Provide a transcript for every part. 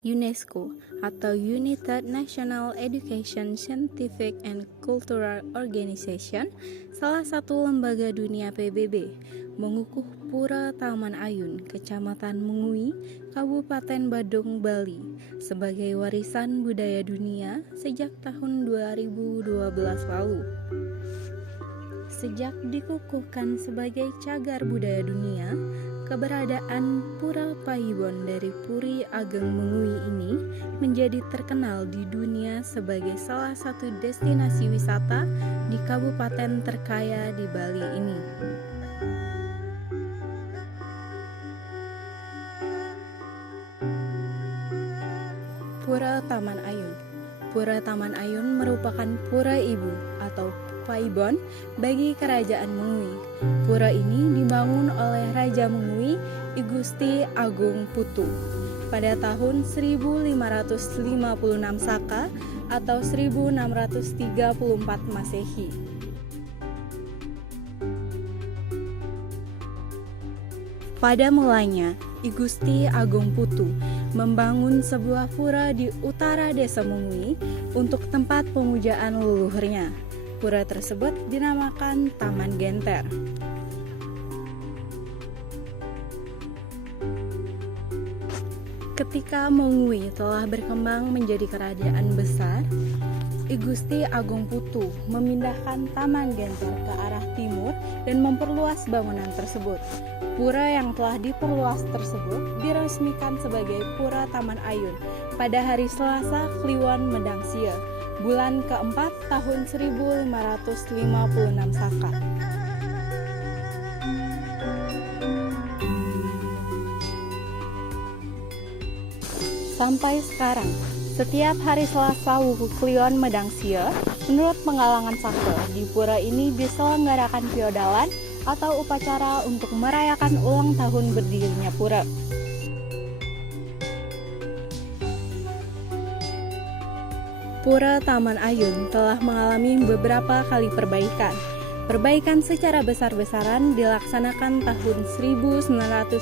UNESCO atau United National Education, Scientific and Cultural Organization, salah satu lembaga dunia PBB, mengukuh Pura Taman Ayun, Kecamatan Mengui, Kabupaten Badung, Bali, sebagai warisan budaya dunia sejak tahun 2012 lalu. Sejak dikukuhkan sebagai cagar budaya dunia, keberadaan Pura Payibon dari Puri Ageng Mengui ini menjadi terkenal di dunia sebagai salah satu destinasi wisata di kabupaten terkaya di Bali ini. Pura Taman Ayun. Pura Taman Ayun merupakan pura ibu atau Payibon bagi Kerajaan Mengui. Pura ini dibangun oleh Raja Mengui I Gusti Agung Putu pada tahun 1556 Saka atau 1634 Masehi. Pada mulanya, I Gusti Agung Putu membangun sebuah pura di utara desa Mengui untuk tempat pemujaan leluhurnya. Pura tersebut dinamakan Taman Genter. Ketika Mengui telah berkembang menjadi kerajaan besar, I Gusti Agung Putu memindahkan Taman Genter ke arah timur dan memperluas bangunan tersebut. Pura yang telah diperluas tersebut diresmikan sebagai Pura Taman Ayun pada hari Selasa Kliwon Medangsia, bulan keempat tahun 1556 Saka. Sampai sekarang, setiap hari Selasa Wuku Kliwon Medangsia, menurut penggalangan Saka, di pura ini diselenggarakan feodalan atau upacara untuk merayakan ulang tahun berdirinya pura. Pura Taman Ayun telah mengalami beberapa kali perbaikan. Perbaikan secara besar-besaran dilaksanakan tahun 1937.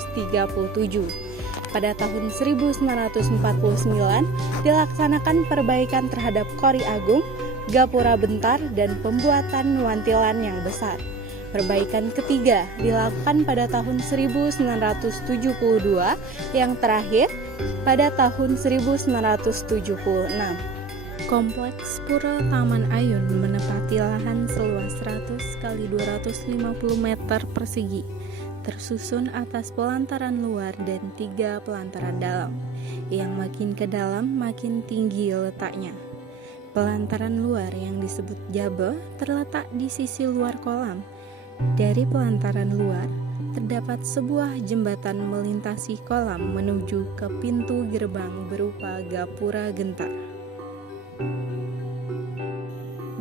Pada tahun 1949 dilaksanakan perbaikan terhadap Kori Agung, Gapura Bentar, dan pembuatan wantilan yang besar. Perbaikan ketiga dilakukan pada tahun 1972, yang terakhir pada tahun 1976. Kompleks Pura Taman Ayun menempati lahan seluas 100 x 250 meter persegi, tersusun atas pelantaran luar dan 3 pelantaran dalam. Yang makin ke dalam makin tinggi letaknya. Pelantaran luar yang disebut Jabe terletak di sisi luar kolam. Dari pelantaran luar terdapat sebuah jembatan melintasi kolam menuju ke pintu gerbang berupa Gapura Gentar.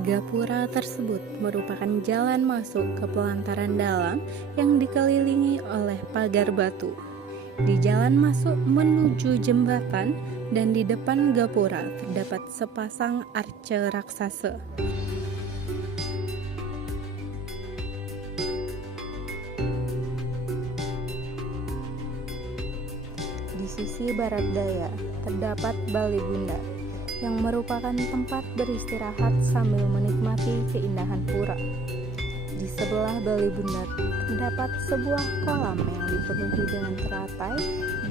Gapura tersebut merupakan jalan masuk ke pelantaran dalam yang dikelilingi oleh pagar batu. Di jalan masuk menuju jembatan dan di depan Gapura terdapat sepasang arca raksasa. Di sisi barat daya terdapat Balai Bundar yang merupakan tempat beristirahat sambil menikmati keindahan pura. Di sebelah Balai Bundar terdapat sebuah kolam yang dipenuhi dengan teratai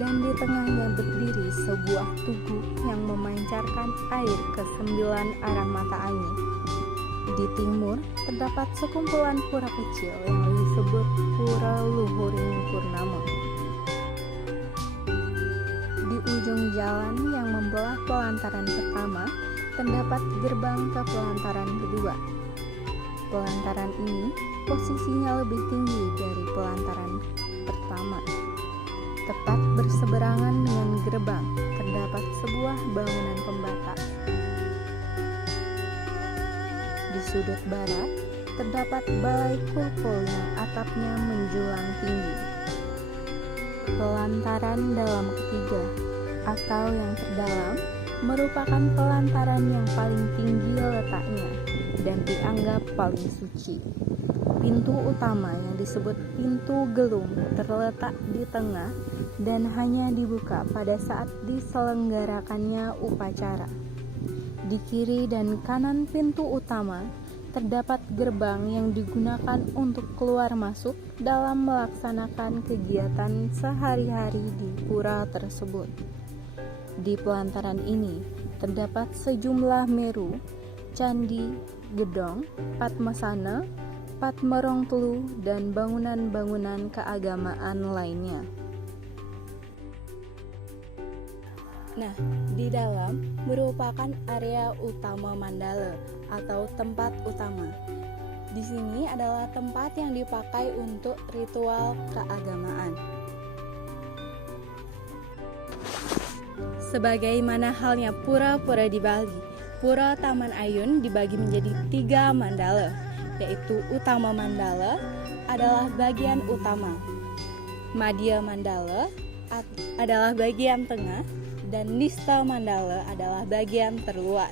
dan di tengahnya berdiri sebuah tugu yang memancarkan air ke 9 arah mata angin. Di timur terdapat sekumpulan pura kecil yang disebut Pura Luhuring Purnama. Di ujung jalan yang membelah pelantaran pertama terdapat gerbang ke pelantaran kedua. Pelantaran ini posisinya lebih tinggi dari pelantaran pertama. Tepat berseberangan dengan gerbang terdapat sebuah bangunan pembatas. Di sudut barat terdapat balai kulkul yang atapnya menjulang tinggi. Pelantaran dalam ketiga atau yang terdalam merupakan pelantaran yang paling tinggi letaknya dan dianggap paling suci. Pintu utama yang disebut pintu gelung terletak di tengah dan hanya dibuka pada saat diselenggarakannya upacara. Di kiri dan kanan pintu utama terdapat gerbang yang digunakan untuk keluar masuk dalam melaksanakan kegiatan sehari-hari di pura tersebut. Di pelataran ini terdapat sejumlah meru, candi, gedong, Padmasana, Padmarongtelu, dan bangunan-bangunan keagamaan lainnya. Nah, di dalam merupakan area utama mandala atau tempat utama. Di sini adalah tempat yang dipakai untuk ritual keagamaan. Sebagaimana halnya pura-pura di Bali, Pura Taman Ayun dibagi menjadi 3 mandala, yaitu Utama Mandala adalah bagian utama, Madhya Mandala adalah bagian tengah, dan Nista Mandala adalah bagian terluar.